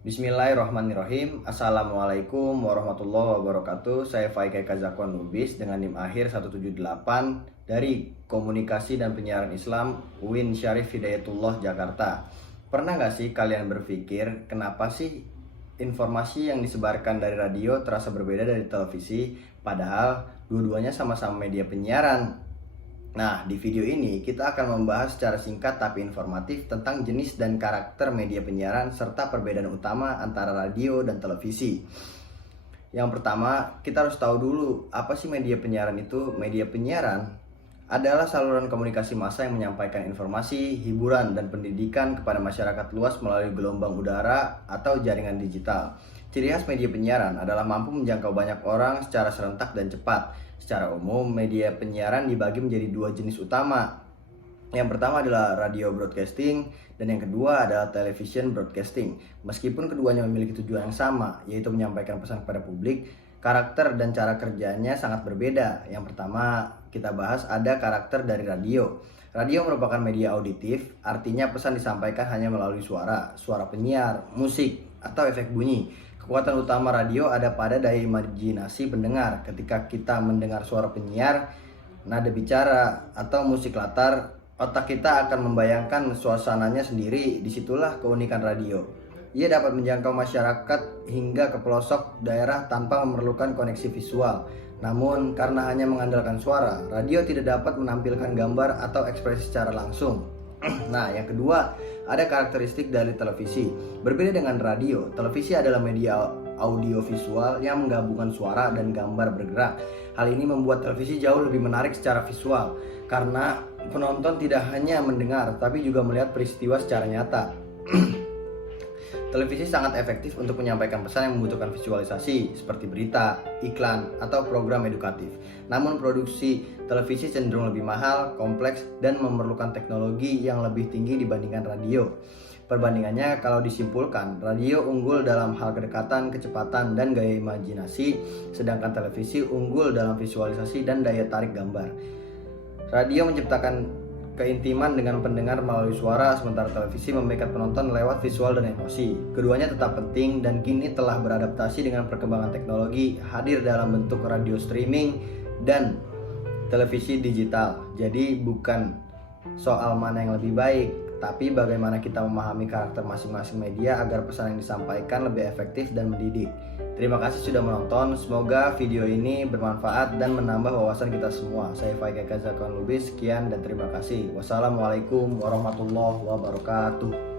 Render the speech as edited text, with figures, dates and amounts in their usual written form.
Bismillahirrahmanirrahim. Assalamualaikum warahmatullahi wabarakatuh. Saya Faik Kazakwan Lubis dengan NIM akhir 178 dari Komunikasi dan Penyiaran Islam UIN Syarif Hidayatullah Jakarta. Pernah nggak sih kalian berpikir kenapa sih informasi yang disebarkan dari radio terasa berbeda dari televisi, padahal dua-duanya sama-sama media penyiaran? Nah, di video ini kita akan membahas secara singkat tapi informatif tentang jenis dan karakter media penyiaran serta perbedaan utama antara radio dan televisi. Yang pertama, kita harus tahu dulu apa sih media penyiaran itu. Media penyiaran adalah saluran komunikasi massa yang menyampaikan informasi, hiburan, dan pendidikan kepada masyarakat luas melalui gelombang udara atau jaringan digital. Ciri khas media penyiaran adalah mampu menjangkau banyak orang secara serentak dan cepat. Secara umum, media penyiaran dibagi menjadi dua jenis utama. Yang pertama adalah radio broadcasting dan yang kedua adalah television broadcasting. Meskipun keduanya memiliki tujuan yang sama, yaitu menyampaikan pesan kepada publik, karakter dan cara kerjanya sangat berbeda. Yang pertama kita bahas ada karakter dari radio. Radio merupakan media auditif, artinya pesan disampaikan hanya melalui suara penyiar, musik, atau efek bunyi. Kekuatan utama radio ada pada daya imajinasi pendengar. Ketika kita mendengar suara penyiar, nada bicara, atau musik latar, otak kita akan membayangkan suasananya sendiri. Disitulah keunikan radio. Ia dapat menjangkau masyarakat hingga ke pelosok daerah tanpa memerlukan koneksi visual. Namun, karena hanya mengandalkan suara, radio tidak dapat menampilkan gambar atau ekspresi secara langsung. Nah, yang kedua, ada karakteristik dari televisi. Berbeda dengan radio, televisi adalah media audiovisual yang menggabungkan suara dan gambar bergerak. Hal ini membuat televisi jauh lebih menarik secara visual, karena penonton tidak hanya mendengar, tapi juga melihat peristiwa secara nyata. Televisi sangat efektif untuk menyampaikan pesan yang membutuhkan visualisasi seperti berita, iklan, atau program edukatif. Namun produksi televisi cenderung lebih mahal, kompleks, dan memerlukan teknologi yang lebih tinggi dibandingkan radio. Perbandingannya kalau disimpulkan, radio unggul dalam hal kedekatan, kecepatan, dan gaya imajinasi, sedangkan televisi unggul dalam visualisasi dan daya tarik gambar. Radio menciptakan keintiman dengan pendengar melalui suara, sementara televisi memikat penonton lewat visual dan emosi. Keduanya tetap penting dan kini telah beradaptasi dengan perkembangan teknologi, hadir dalam bentuk radio streaming dan televisi digital. Jadi bukan soal mana yang lebih baik, tapi bagaimana kita memahami karakter masing-masing media agar pesan yang disampaikan lebih efektif dan mendidik. Terima kasih sudah menonton, semoga video ini bermanfaat dan menambah wawasan kita semua. Saya Faik Kazakwan Lubis, sekian dan terima kasih. Wassalamualaikum warahmatullahi wabarakatuh.